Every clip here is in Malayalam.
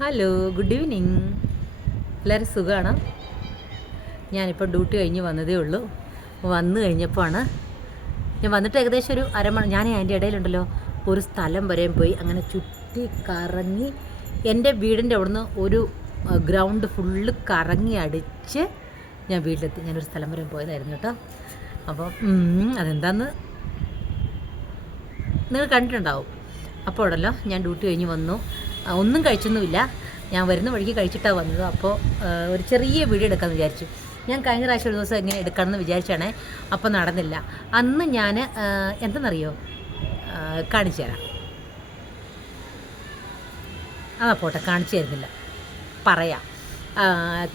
Hello, good evening. എല്ലാവരും സുഖമാണോ? ഞാനിപ്പോൾ ഡ്യൂട്ടി കഴിഞ്ഞ് വന്നതേ ഉള്ളൂ. വന്നു കഴിഞ്ഞപ്പോഴാണ് ഞാൻ വന്നിട്ട് ഏകദേശം ഒരു ഞാൻ അതിൻ്റെ ഇടയിലുണ്ടല്ലോ ഒരു സ്ഥലം വരെയും പോയി അങ്ങനെ ചുറ്റി കറങ്ങി എൻ്റെ വീടിൻ്റെ അവിടുന്ന് ഒരു ഗ്രൗണ്ട് ഫുള്ള് കറങ്ങി അടിച്ച് ഞാൻ വീട്ടിലെത്തി. ഞാനൊരു സ്ഥലം വരെ പോയതായിരുന്നു കേട്ടോ. അപ്പം അതെന്താന്ന് നിങ്ങൾ കണ്ടിട്ടുണ്ടാവും. അപ്പോൾ ഉണ്ടല്ലോ ഞാൻ ഡ്യൂട്ടി കഴിഞ്ഞ് വന്നു. ഒന്നും കഴിച്ചൊന്നുമില്ല. ഞാൻ വരുന്ന വഴിക്ക് കഴിച്ചിട്ടാണ് വന്നത്. അപ്പോൾ ഒരു ചെറിയ വീഡിയോ എടുക്കാമെന്ന് വിചാരിച്ചു. ഞാൻ കഴിഞ്ഞ പ്രാവശ്യം ഒരു ദിവസം ഇങ്ങനെ എടുക്കണമെന്ന് വിചാരിച്ചാണേ, അപ്പോൾ നടന്നില്ല. അന്ന് ഞാൻ എന്തെന്നറിയോ, കാണിച്ചു തരാം. പോട്ടെ, കാണിച്ചു തരുന്നില്ല, പറയാം.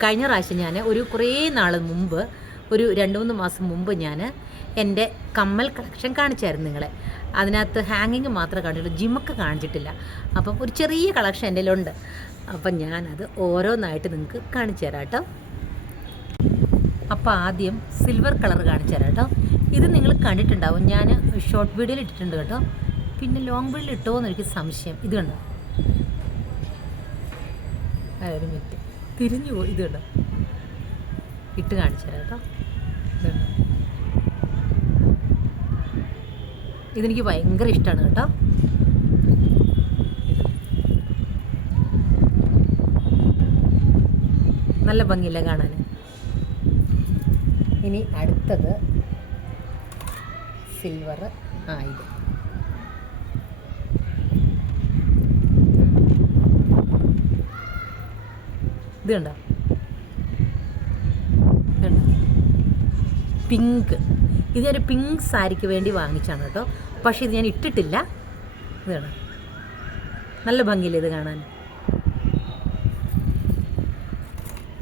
കഴിഞ്ഞ പ്രാവശ്യം ഞാൻ ഒരു കുറേ നാൾ മുമ്പ്, ഒരു 2-3 മാസം മുമ്പ് ഞാൻ എൻ്റെ കമ്മൽ കളക്ഷൻ കാണിച്ചായിരുന്നു നിങ്ങളെ. അതിനകത്ത് ഹാങ്ങിങ് മാത്രമേ കാണിച്ചുള്ളൂ, ജിമ്മൊക്കെ കാണിച്ചിട്ടില്ല. അപ്പം ഒരു ചെറിയ കളക്ഷൻ എൻ്റെ കയ്യിലുണ്ട്. അപ്പം ഞാനത് ഓരോന്നായിട്ട് നിങ്ങൾക്ക് കാണിച്ചു തരാം കേട്ടോ. അപ്പോൾ ആദ്യം സിൽവർ കളർ കാണിച്ചു തരാം കേട്ടോ. ഇത് നിങ്ങൾ കണ്ടിട്ടുണ്ടാവും, ഞാൻ ഷോർട്ട് വീഡിയോയിൽ ഇട്ടിട്ടുണ്ട് കേട്ടോ. പിന്നെ ലോങ് വീഡിയോയിൽ ഇട്ടോ എന്ന് എനിക്ക് സംശയം. ഇത് കണ്ടോ, ഒരു മിനിറ്റ്, തിരിഞ്ഞു പോയി. ഇത് കണ്ടോ, ഇട്ട് കാണിച്ചു തരാം കേട്ടോ. ഇതെനിക്ക് ഭയങ്കര ഇഷ്ടമാണ് കേട്ടോ. നല്ല ഭംഗിയില്ല കാണാൻ. ഇനി അടുത്തത് സിൽവർ. ഇത് ഇത് കണ്ടോ, പിങ്ക്. ഇത് ഞാനൊരു പിങ്ക് സാരിക്ക് വേണ്ടി വാങ്ങിച്ചാണ് കേട്ടോ. പക്ഷേ ഇത് ഞാൻ ഇട്ടിട്ടില്ല. ഇത് കാണാം, നല്ല ഭംഗിയില്ല ഇത് കാണാൻ.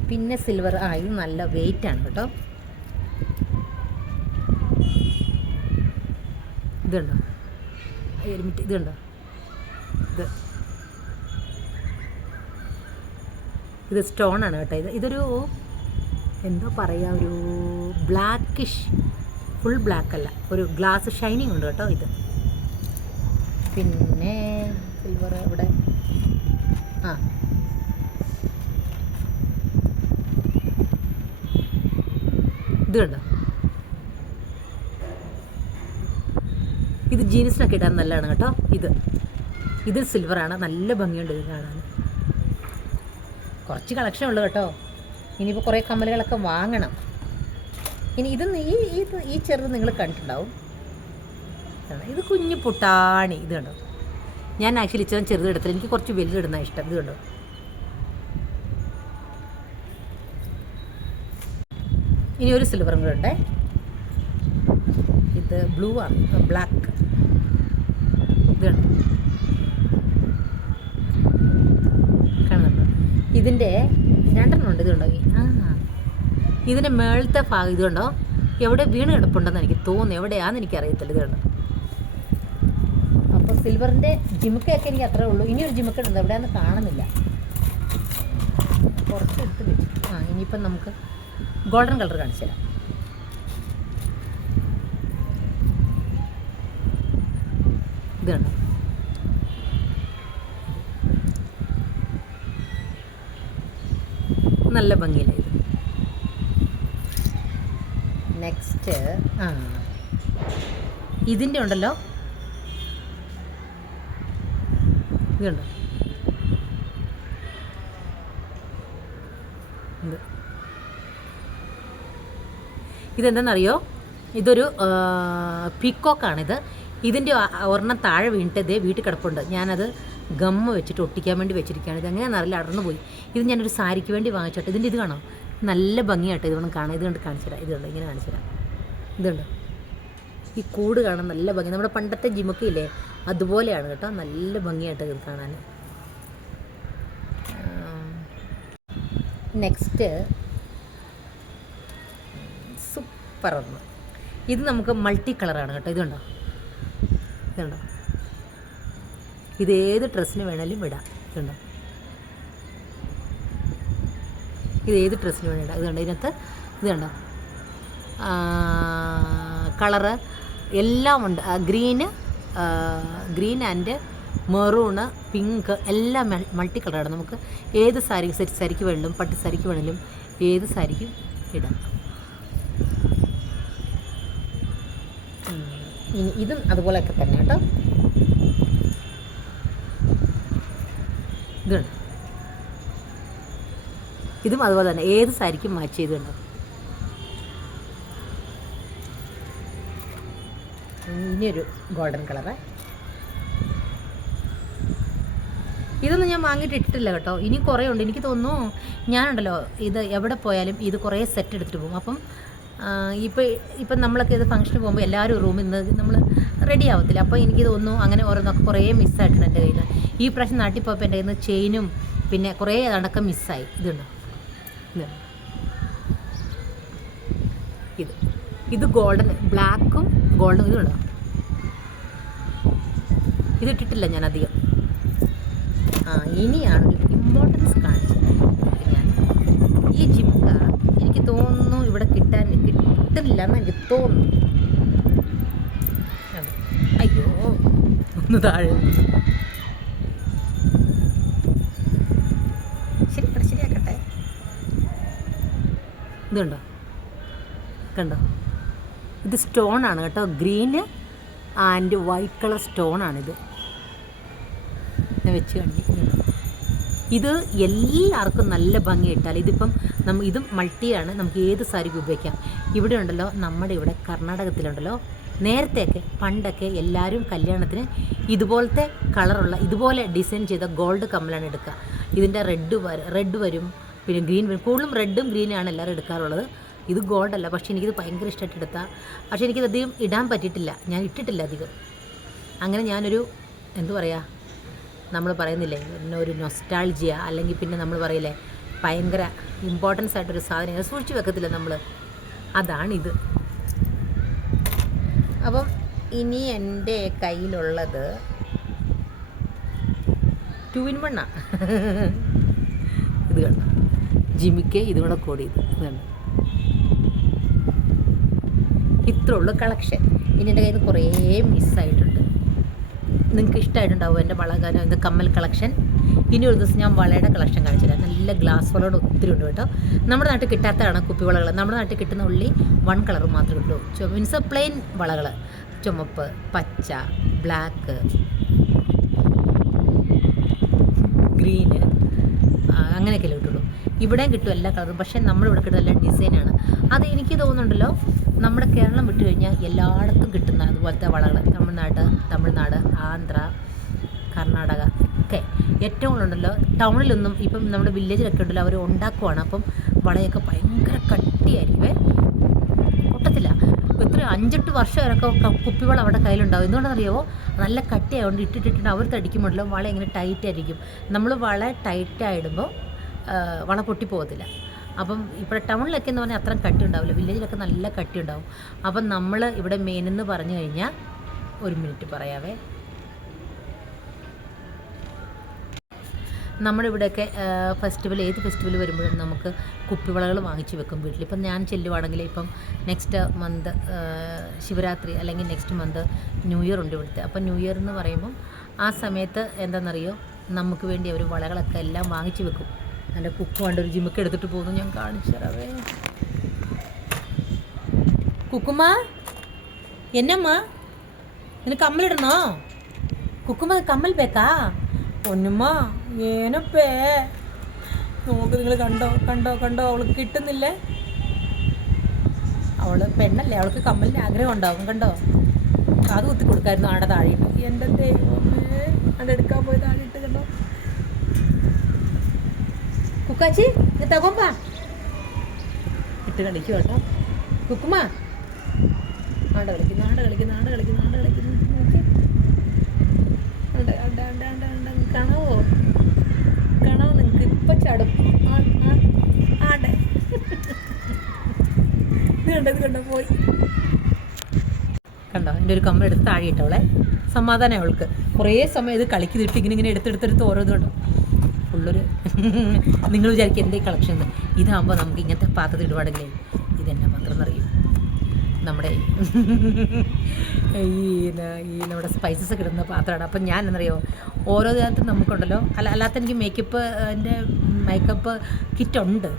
പിന്നെ സിൽവർ. ഇത് നല്ല വെയിറ്റാണ് കേട്ടോ. ഇത് കണ്ടോ, ഒരു മിനിറ്റ്, ഇത് കണ്ടോ, ഇത് സ്റ്റോണാണ് കേട്ടോ. ഇതൊരു എന്തോ പറയുക, ഒരു ബ്ലാക്കിഷ്, ഫുൾ ബ്ലാക്ക് അല്ല, ഒരു ഗ്ലാസ് ഷൈനിങ് ഉണ്ട് കേട്ടോ ഇത്. പിന്നെ സിൽവർ ഇവിടെ ഇത് കണ്ടോ, ഇത് ജീൻസിനൊക്കെ ഇടാൻ നല്ലതാണ് കേട്ടോ. ഇത് സിൽവറാണ്, നല്ല ഭംഗിയുണ്ട് ഇത് കാണാൻ. കുറച്ച് കളക്ഷൻ ഉള്ളു കേട്ടോ. ഇനിയിപ്പോൾ കുറേ കമ്മലുകളൊക്കെ വാങ്ങണം. ഇനി ഈ ചെറുത് നിങ്ങൾ കണ്ടിട്ടുണ്ടാവും. ഇത് കുഞ്ഞു പുട്ടാണി. ഇത് കണ്ടോ, ഞാൻ ആക്ച്വലി ഇച്ചിരി ചെറുത് എടുത്തില്ല, എനിക്ക് കുറച്ച് വലുതിടുന്ന ഇഷ്ടം. ഇത് കണ്ടോ, ഇനി ഒരു സിൽവറും കൂടെ ഉണ്ടേ. ഇത് ബ്ലൂ ആണ്, ബ്ലാക്ക്. ഇത് കണ്ടോ, കാണുന്നുണ്ടോ? ഇതിൻ്റെ 2 ഉണ്ട്. ഇത് കണ്ടോ, ഇതിൻ്റെ മേളത്തെ ഭാഗം ഇത് കണ്ടോ, എവിടെ വീണ് കിടപ്പുണ്ടെന്ന് എനിക്ക് തോന്നുന്നു. എവിടെയാണെന്ന് എനിക്കറിയത്തില്ല. ഇത് കണ്ടോ. അപ്പോൾ സിൽവറിൻ്റെ ജിമുക്കയൊക്കെ എനിക്ക് അത്രേ ഉള്ളൂ. ഇനിയൊരു ജിമുക്ക ഉണ്ട്, എവിടെയാണെന്ന് കാണുന്നില്ല, കുറച്ച് എടുത്ത് വെച്ചു. ഇനിയിപ്പം നമുക്ക് ഗോൾഡൻ കളർ കാണിച്ചു തരാം. ഇത് കണ്ടോ, നല്ല ഭംഗിയില്ല ഇത്. നെക്സ്റ്റ് ഇതിൻ്റെ ഉണ്ടല്ലോ, ഇതുണ്ടോ, ഇതെന്താണെന്നറിയോ, ഇതൊരു പീക്കോക്കാണിത്. ഇതിൻ്റെ ഒരെണ്ണം താഴെ വീണിട്ട് ഇതേ വീട്ടിൽ കിടപ്പുണ്ട്. ഞാനത് ഗമ്മ വെച്ചിട്ട് ഒട്ടിക്കാൻ വേണ്ടി വെച്ചിരിക്കുകയാണ്. ഇത് എങ്ങനെയാണെന്നറിയില്ല, അടർന്നു പോയി. ഇത് ഞാനൊരു സാരിക്ക് വേണ്ടി വാങ്ങിച്ചോട്ടെ. ഇതിൻ്റെ ഇത് കാണാം, നല്ല ഭംഗിയായിട്ട് ഇത് വേണം കാണാം. ഇത് കണ്ട് കാണിച്ചു തരാം. ഇതുണ്ട്, ഇങ്ങനെ കാണിച്ചു തരാം. ഇതുണ്ട്, ഈ കൂട് കാണാൻ നല്ല ഭംഗി. നമ്മുടെ പണ്ടത്തെ ജിമുക്കയില്ലേ, അതുപോലെയാണ് കേട്ടോ. നല്ല ഭംഗിയായിട്ട് ഇത് കാണാൻ. നെക്സ്റ്റ് സൂപ്പറൊന്ന്. ഇത് നമുക്ക് മൾട്ടി കളറാണ് കേട്ടോ. ഇതുണ്ടോ, ഇതേത് ഡ്രസ്സിന് വേണേലും ഇടാം. ഇതുണ്ടോ, ഇതേത് ഡ്രസ്സിന് വേണം ഇടാം. ഇതുണ്ടോ, ഇതിനകത്ത് ഇത് കണ്ടോ, കളറ് എല്ലാം ഉണ്ട്. ഗ്രീൻ ആൻഡ് മെറൂണ്, പിങ്ക് എല്ലാം മൾട്ടി കളറാണ്. നമുക്ക് ഏത് സാരി, സെറ്റ് സാരിക്ക് വേണമെങ്കിലും പട്ട് സാരിക്ക് വേണമെങ്കിലും ഏത് സാരിക്കും ഇടാം. ഇനി ഇതും അതുപോലെയൊക്കെ തന്നെ കേട്ടോ. ഇതുണ്ട്, ഇതും അതുപോലെ തന്നെ ഏത് സാരിക്കും മാച്ച് ചെയ്തുണ്ട്. ഇനിയൊരു ഗോൾഡൻ കളറ്. ഇതൊന്നും ഞാൻ വാങ്ങിയിട്ട് ഇട്ടിട്ടില്ല കേട്ടോ. ഇനി കുറേ ഉണ്ട്. എനിക്ക് തോന്നുന്നു ഞാനുണ്ടല്ലോ ഇത് എവിടെ പോയാലും ഇത് കുറേ സെറ്റ് എടുത്തിട്ട് പോകും. അപ്പം ഇപ്പം നമ്മളൊക്കെ ഇത് ഫംഗ്ഷന് പോകുമ്പോൾ എല്ലാവരും റൂമിൽ നിന്ന് നമ്മൾ റെഡി ആവത്തില്ല. അപ്പോൾ എനിക്ക് തോന്നുന്നു അങ്ങനെ ഓരോന്നൊക്കെ കുറേ മിസ്സായിട്ടുണ്ട് എൻ്റെ കയ്യിൽ നിന്ന്. ഈ പ്രാവശ്യം നാട്ടിൽ പോയപ്പോൾ എൻ്റെ കയ്യിൽ നിന്ന് ചെയിനും പിന്നെ കുറേ അടക്കം മിസ്സായി. ഇതുണ്ടോ, ഇത് ഗോൾഡൻ, ബ്ലാക്കും ഗോൾഡും. ഇതുണ്ടോ, ഇത് ഇട്ടിട്ടില്ല ഞാൻ അധികം. ഇനിയാണ് ഒരു ഇമ്പോർട്ടൻസ് കാണിച്ചത്. ഞാൻ ഈ ജിംക എനിക്ക് തോന്നുന്നു ഇവിടെ കിട്ടില്ല എന്ന് എനിക്ക് തോന്നുന്നു. അയ്യോ, ഒന്ന് താഴെ. ശരിയാക്കട്ടെ. ഇതുണ്ടോ, കണ്ടോ, ഇത് സ്റ്റോണാണ് കേട്ടോ. ഗ്രീന് ആൻഡ് വൈറ്റ് കളർ സ്റ്റോണാണിത്. ഞാൻ വെച്ച് കാണിക്കുന്നുണ്ട്. ഇത് എല്ലാവർക്കും നല്ല ഭംഗിയിട്ടാൽ ഇതിപ്പം ഇതും മൾട്ടിയാണ്. നമുക്ക് ഏത് സാരിക്കും ഉപയോഗിക്കാം. ഇവിടെ ഉണ്ടല്ലോ, നമ്മുടെ ഇവിടെ കർണാടകത്തിലുണ്ടല്ലോ, നേരത്തെയൊക്കെ പണ്ടൊക്കെ എല്ലാവരും കല്യാണത്തിന് ഇതുപോലത്തെ കളറുള്ള ഇതുപോലെ ഡിസൈൻ ചെയ്ത ഗോൾഡ് കമ്മലാണ് എടുക്കുക. ഇതിൻ്റെ റെഡ് വരും, പിന്നെ ഗ്രീൻ വരും. കൂടുതലും റെഡും ഗ്രീനാണ് എല്ലാവരും എടുക്കാറുള്ളത്. ഇത് ഗോൾഡല്ല. പക്ഷേ എനിക്കിത് ഭയങ്കര ഇഷ്ടമായിട്ട് എടുത്താൽ. പക്ഷേ എനിക്കിത് അധികം ഇടാൻ പറ്റിയിട്ടില്ല, ഞാൻ ഇട്ടിട്ടില്ല അധികം. അങ്ങനെ ഞാനൊരു എന്തു പറയുക, നമ്മൾ പറയുന്നില്ലേ പിന്നെ ഒരു നൊസ്റ്റാൾജിയ, അല്ലെങ്കിൽ പിന്നെ നമ്മൾ പറയില്ലേ ഭയങ്കര ഇമ്പോർട്ടൻസ് ആയിട്ടൊരു സാധനം സൂക്ഷിച്ച് വെക്കത്തില്ല നമ്മൾ, അതാണിത്. അപ്പം ഇനി എൻ്റെ കയ്യിലുള്ളത് 2-in-1. ഇത് കണ്ടോ, ജിമിക്ക് ഇതും കൂടെ കൂടി ഇത് കണ്ടോ. ഇത്രേ ഉള്ളൂ കളക്ഷൻ. ഇനി എൻ്റെ കയ്യിൽ നിന്ന് കുറേ മിസ്സായിട്ടുണ്ട്. നിങ്ങൾക്ക് ഇഷ്ടമായിട്ടുണ്ടാവും എൻ്റെ ഇത് കമ്മൽ കളക്ഷൻ. ഇനി ഒരു ദിവസം ഞാൻ വളയുടെ കളക്ഷൻ കാണിച്ചില്ല. നല്ല ഗ്ലാസ് വളയുടെ ഒത്തിരി ഉണ്ട് കേട്ടോ. നമ്മുടെ നാട്ടിൽ കിട്ടാത്തതാണ് കുപ്പിവളകൾ. നമ്മുടെ നാട്ടിൽ കിട്ടുന്ന ഉള്ളി 1 കളർ മാത്രമേ കിട്ടൂ. മീൻസ് പ്ലെയിൻ വളകൾ, ചുമപ്പ്, പച്ച, ബ്ലാക്ക്, ഗ്രീന്, അങ്ങനെയൊക്കെയല്ലേ കിട്ടുള്ളൂ. ഇവിടെയും കിട്ടും എല്ലാ കളറും. പക്ഷേ നമ്മളിവിടെ കിട്ടുന്ന എല്ലാ ഡിസൈനാണ്. അത് എനിക്ക് തോന്നുന്നുണ്ടല്ലോ, നമ്മുടെ കേരളം വിട്ടു കഴിഞ്ഞാൽ എല്ലായിടത്തും കിട്ടുന്ന അതുപോലത്തെ വളകൾ തമിഴ്നാട്, ആന്ധ്ര, കർണാടക ഒക്കെ ഏറ്റവും കൂടുതലുണ്ടല്ലോ. ടൗണിലൊന്നും ഇപ്പം നമ്മുടെ വില്ലേജിലൊക്കെ ഉണ്ടല്ലോ, അവർ ഉണ്ടാക്കുവാണ്. അപ്പം വളയൊക്കെ ഭയങ്കര കട്ടിയായിരിക്കുമേ, പൊട്ടത്തില്ല. എത്ര 5-8 വർഷം വരെയൊക്കെ കുപ്പിവള അവരുടെ കയ്യിലുണ്ടാവും. എന്തുകൊണ്ടാണെന്നറിയാമോ, നല്ല കട്ടിയായതുകൊണ്ട് ഇട്ടിട്ടിട്ട് അവർ തടിക്കുമ്പോഴല്ലോ വള ഇങ്ങനെ ടൈറ്റായിരിക്കും. നമ്മൾ വള ടൈറ്റായിടുമ്പോൾ വള പൊട്ടിപ്പോകത്തില്ല. അപ്പം ഇപ്പോൾ ടൗണിലൊക്കെ എന്ന് പറഞ്ഞാൽ അത്രയും കട്ടി ഉണ്ടാവില്ല, വില്ലേജിലൊക്കെ നല്ല കട്ടി ഉണ്ടാവും. അപ്പം നമ്മൾ ഇവിടെ മെയിനെന്ന് പറഞ്ഞു കഴിഞ്ഞാൽ, ഒരു മിനിറ്റ് പറയാവേ, നമ്മുടെ ഇവിടെയൊക്കെ ഏത് ഫെസ്റ്റിവൽ വരുമ്പോഴും നമുക്ക് കുപ്പിവളകൾ വാങ്ങിച്ച് വെക്കും വീട്ടിൽ. ഇപ്പം ഞാൻ ചെല്ലുവാണെങ്കിൽ ഇപ്പം നെക്സ്റ്റ് മന്ത് ശിവരാത്രി അല്ലെങ്കിൽ നെക്സ്റ്റ് മന്ത് ന്യൂ ഇയർ ഉണ്ട് ഇവിടുത്തെ. അപ്പം ന്യൂ ഇയർ എന്ന് പറയുമ്പം ആ സമയത്ത് എന്താണെന്നറിയോ, നമുക്ക് വേണ്ടി അവർ വളകളൊക്കെ എല്ലാം വാങ്ങിച്ച് വെക്കും. എൻ്റെ കുക്ക് കൊണ്ട് ഒരു ജിമ്മൊക്കെ എടുത്തിട്ട് പോകുന്നു, ഞാൻ കാണിച്ചു തരാവേ. കുക്കുമ്മ, എന്നമ്മ നിനക്ക് കമ്മലിടണോ? കുക്കുമ്മ കമ്മൽ ബേക്കാ? പൊന്നുമ്മ ഏനപ്പേ, നോക്ക് നിങ്ങൾ കണ്ടോ അവൾക്ക് കിട്ടുന്നില്ലേ. അവൾ പെണ്ണല്ലേ, അവൾക്ക് കമ്മലിന് ആഗ്രഹം ഉണ്ടാവും. കണ്ടോ, അത് കുത്തി കൊടുക്കായിരുന്നു ആടെ താഴെയിട്ട്. എൻ്റെ ദൈവമേ, അവിടെ എടുക്കാൻ പോയി താഴെയിട്ട്. കണ്ടോ കുക്കാച്ചി, തകോമ്പാ ഇട്ട് കളിക്കും കേട്ടോ. കുക്കുമ്മ ആണ്ട കളിക്കുന്നു. കാണാവോ നിങ്ങൾക്ക്? ഇപ്പം ചടും ആടെ. ഇത് കണ്ടോ പോയി. കണ്ടോ, എൻ്റെ ഒരു കമ്മൽ എടുത്ത് താഴെയിട്ടവളെ. സമാധാനം അവൾക്ക്. കുറേ സമയം ഇത് കളിക്കുന്നിട്ട് ഇങ്ങനെ എടുത്തെടുത്ത് ഓരോ ഇത് കണ്ടോ. ഉള്ളൊരു നിങ്ങൾ വിചാരിക്കും എൻ്റെ ഈ കളക്ഷൻ ഇതാകുമ്പോൾ നമുക്ക് ഇങ്ങനത്തെ പാത്രത്തിൽ ഇടുവാണെങ്കിലേ ഇതെന്നെ മാത്രം എന്നറിയും. നമ്മുടെ ഈ നമ്മുടെ സ്പൈസസ് കിട്ടുന്ന പാത്രമാണ്. അപ്പം ഞാൻ എന്നറിയോ, ഓരോ ഇതിനകത്തും നമുക്കുണ്ടല്ലോ, അല്ലാത്ത എനിക്ക് മേക്കപ്പ് കിറ്റുണ്ട്.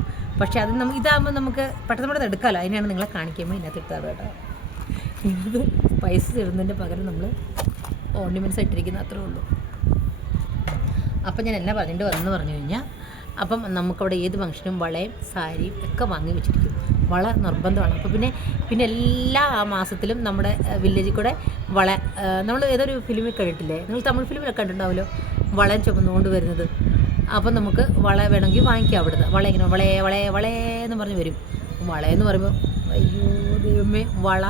പക്ഷേ അത് ഇതാകുമ്പോൾ നമുക്ക് പെട്ടെന്ന് എടുക്കാമല്ലോ. അതിനാണ് നിങ്ങളെ കാണിക്കുമ്പോൾ ഇതിനകത്ത് ഇട്ടാൽ കേട്ടോ. ഇത് സ്പൈസസ് ഇടുന്നതിൻ്റെ പകരം നമ്മൾ ഓർണമെൻറ്റ്സ് ഇട്ടിരിക്കുന്ന അത്രേ ഉള്ളൂ. അപ്പം ഞാൻ എന്നാ പറഞ്ഞിട്ട് വന്നെന്ന് പറഞ്ഞു കഴിഞ്ഞാൽ, അപ്പം നമുക്കവിടെ ഏത് ഫംഗ്ഷനും വളയും സാരിയും ഒക്കെ വാങ്ങി വെച്ചിരിക്കും. വള നിർബന്ധമാണ്. അപ്പോൾ പിന്നെ എല്ലാ മാസത്തിലും നമ്മുടെ വില്ലേജിൽ കൂടെ നമ്മൾ ഏതൊരു ഫിലിമിൽ കണ്ടിട്ടില്ലേ, നിങ്ങൾ തമിഴ് ഫിലിമിലൊക്കെ കണ്ടിട്ടുണ്ടാവുമല്ലോ, വളയും ചുമന്നുകൊണ്ട് വരുന്നത്. അപ്പം നമുക്ക് വള വേണമെങ്കിൽ വാങ്ങിക്കാം അവിടുന്ന്. വള ഇങ്ങനെ വളയെന്ന് പറഞ്ഞ് വരും. വളയെന്ന് പറയുമ്പോൾ അയ്യോ ദൈവമേ, വള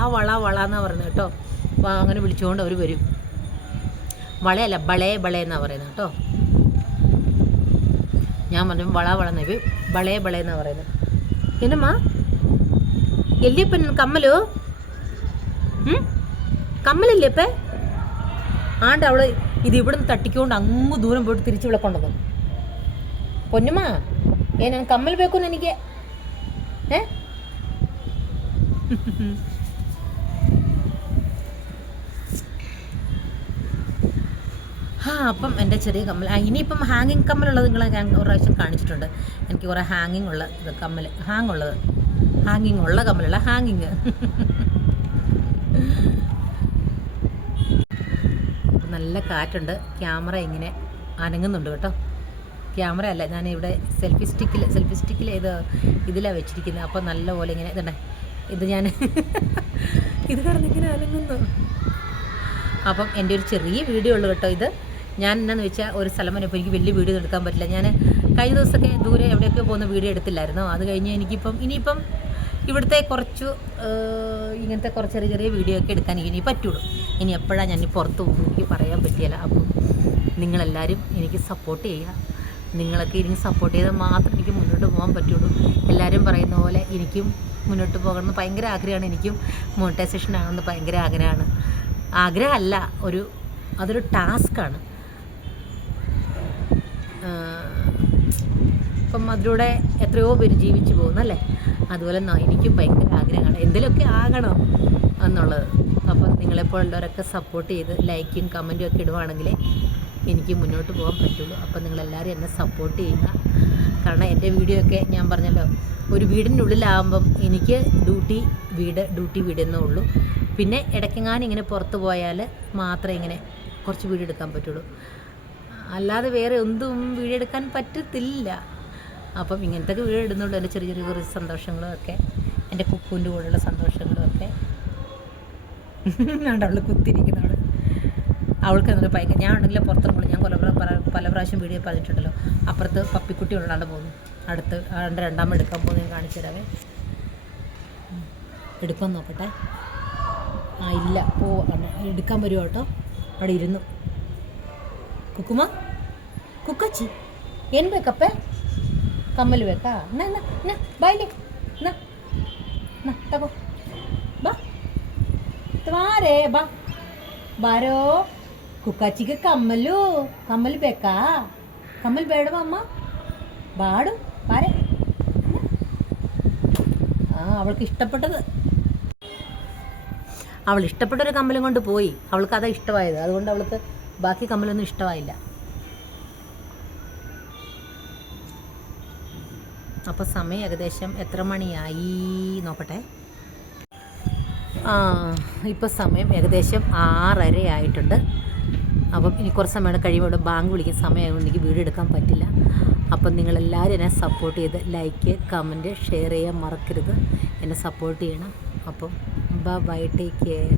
എന്നാണ് പറയുന്നത് കേട്ടോ. അപ്പോൾ അങ്ങനെ വിളിച്ചുകൊണ്ട് അവർ വരും. വളയല്ല, ബളേ എന്നാണ് പറയുന്നത് കേട്ടോ. ഞാൻ പറഞ്ഞു വള നവി ബളേ എന്നാണ് പറയുന്നത്. എന്നമ്മാ എല്ലിയപ്പൻ കമ്മലോ കമ്മലല്ലേപ്പേ? ആണ്ട് അവള് ഇത് ഇവിടുന്ന് തട്ടിക്കൊണ്ട് അങ്ങ് ദൂരം പോയിട്ട് തിരിച്ച് ഇവിടെ കൊണ്ടുവന്നു. പൊന്നുമ്മ ഞാൻ കമ്മൽ വേക്കുന്ന് എനിക്ക് അപ്പം എൻ്റെ ചെറിയ കമ്മൽ. ഇനിയിപ്പം ഹാങ്ങിങ് കമ്മലുള്ളത് നിങ്ങളെ ഞാൻ ഒരു പ്രാവശ്യം കാണിച്ചിട്ടുണ്ട്. എനിക്ക് കുറേ ഹാങ്ങിങ് ഉള്ള ഇത് കമ്മൽ, ഹാങ്ങിങ് ഉള്ള കമ്മലുള്ള ഹാങ്ങിങ്. നല്ല കാറ്റുണ്ട്. ക്യാമറ ഇങ്ങനെ അനങ്ങുന്നുണ്ട് കേട്ടോ. ക്യാമറ അല്ല, ഞാൻ ഇവിടെ സെൽഫി സ്റ്റിക്കിൽ ഇതിലാണ് വെച്ചിരിക്കുന്നത്. അപ്പോൾ നല്ല പോലെ ഇങ്ങനെ ഇതുണ്ടേ, ഇത് ഞാൻ ഇത് കിടന്നിങ്ങനെ അനങ്ങുന്നു. അപ്പം എൻ്റെ ഒരു ചെറിയ വീഡിയോ ഉള്ളു കേട്ടോ ഇത്. ഞാൻ എന്നാന്ന് വെച്ചാൽ ഒരു സ്ഥലം വരെ ഇപ്പോൾ എനിക്ക് വലിയ വീഡിയോ എടുക്കാൻ പറ്റില്ല. ഞാൻ കഴിഞ്ഞ ദിവസമൊക്കെ ദൂരെ എവിടെയൊക്കെ പോകുന്ന വീഡിയോ എടുത്തില്ലായിരുന്നു. അത് കഴിഞ്ഞ് ഇനിയിപ്പം ഇവിടുത്തെ കുറച്ച് ഇങ്ങനത്തെ കുറച്ച് ചെറിയ വീഡിയോ ഒക്കെ എടുക്കാൻ ഇനി പറ്റുള്ളൂ. ഇനി എപ്പോഴാണ് ഞാൻ പുറത്ത് പോകും എനിക്ക് പറയാൻ പറ്റിയല്ല. അപ്പം നിങ്ങളെല്ലാവരും എനിക്ക് സപ്പോർട്ട് ചെയ്യുക. നിങ്ങളൊക്കെ എനിക്ക് സപ്പോർട്ട് ചെയ്താൽ മാത്രമേ എനിക്ക് മുന്നോട്ട് പോകാൻ പറ്റുള്ളൂ. എല്ലാവരും പറയുന്ന പോലെ എനിക്കും മുന്നോട്ട് പോകണമെന്ന് ഭയങ്കര ആഗ്രഹമാണ്. എനിക്കും മോണിറ്റൈസേഷൻ ആകണമെന്ന് ഭയങ്കര ആഗ്രഹമല്ല, അതൊരു ടാസ്ക്കാണ്. അപ്പം അതിലൂടെ എത്രയോ പേര് ജീവിച്ചു പോകുന്നല്ലേ, അതുപോലെ എനിക്കും ഭയങ്കര ആഗ്രഹമാണ് എന്തെങ്കിലുമൊക്കെ ആകണം എന്നുള്ളത്. അപ്പം നിങ്ങളെപ്പോഴുള്ളവരൊക്കെ സപ്പോർട്ട് ചെയ്ത് ലൈക്കും കമൻറ്റും ഒക്കെ ഇടുവാണെങ്കിൽ എനിക്ക് മുന്നോട്ട് പോകാൻ പറ്റുള്ളൂ. അപ്പം നിങ്ങളെല്ലാവരും എന്നെ സപ്പോർട്ട് ചെയ്യുക. കാരണം എൻ്റെ വീഡിയോ ഒക്കെ ഞാൻ പറഞ്ഞല്ലോ, ഒരു വീടിനുള്ളിലാകുമ്പം എനിക്ക് ഡ്യൂട്ടി വീട് എന്നേ ഉള്ളൂ. പിന്നെ ഇടയ്ക്കെങ്ങാനും ഇങ്ങനെ പുറത്ത് പോയാൽ മാത്രമേ ഇങ്ങനെ കുറച്ച് വീഡിയോ എടുക്കാൻ പറ്റുള്ളൂ. അല്ലാതെ വേറെ ഒന്നും വീഡിയോ എടുക്കാൻ പറ്റത്തില്ല. അപ്പം ഇങ്ങനത്തെ വീഡിയോ ഇടുന്നുള്ളൂ. എൻ്റെ ചെറിയ കുറച്ച് സന്തോഷങ്ങളും ഒക്കെ, എൻ്റെ കുക്കുവിൻ്റെ കൂടെയുള്ള സന്തോഷങ്ങളും ഒക്കെ. അവൾ കുത്തിരിക്കുന്നവൾ, അവൾക്ക് എന്നിട്ട് ഭയങ്കര. ഞാൻ ഉണ്ടെങ്കിൽ പുറത്തുമ്പോൾ ഞാൻ പല പ്രാവശ്യം വീഡിയോ പറഞ്ഞിട്ടുണ്ടല്ലോ. അപ്പുറത്ത് പപ്പിക്കുട്ടി ഉള്ളാണ്ട് പോകുന്നു. അടുത്ത് രണ്ടാമത് എടുക്കാൻ പോകുന്നത് കാണിച്ചു തരാവേ. എടുക്കാൻ നോക്കട്ടെ. ഇല്ല എടുക്കാൻ വരുമോ കേട്ടോ. അവിടെ ഇരുന്നു. ಕುಕ್ಕಚ್ಚಿ ಏನು ಬೇಕಪ್ಪ? ಕಮ್ಮಲು ಬೇಕಾ? ಬಾಯ್ಲಿ ತಗೋ ಬಾ ತ್ವಾರೆ ಬಾ ಬಾರೋ. ಕುಕ್ಕಚ್ಚಿಗೆ ಕಮ್ಮಲು ಬೇಕಾ? ಕಮ್ಮಲು ಬೇಡವಾ ಅಮ್ಮ? ബാടും പാരെ. അവൾക്ക് ഇഷ്ടപ്പെട്ടത്, അവൾ ഇഷ്ടപ്പെട്ടൊരു കമ്മലും കൊണ്ട് പോയി. അവൾക്ക് അതാ ഇഷ്ടമായത്. അതുകൊണ്ട് അവൾക്ക് ബാക്കി കമ്മലൊന്നും ഇഷ്ടമായില്ല. അപ്പോൾ സമയം ഏകദേശം എത്ര മണിയായി നോക്കട്ടെ. ഇപ്പോൾ സമയം ഏകദേശം 6:30 ആയിട്ടുണ്ട്. അപ്പം ഇനി കുറച്ച് സമയം കഴിയുമ്പോൾ ഇവിടെ ബാങ്ക് വിളിക്കുന്ന സമയമായതുകൊണ്ട് എനിക്ക് വീഡിയോ എടുക്കാൻ പറ്റില്ല. അപ്പം നിങ്ങളെല്ലാവരും എന്നെ സപ്പോർട്ട് ചെയ്ത് ലൈക്ക് കമൻറ്റ് ഷെയർ ചെയ്യാൻ മറക്കരുത്. എന്നെ സപ്പോർട്ട് ചെയ്യണം. അപ്പം ബൈ, ടേക്ക് കെയർ.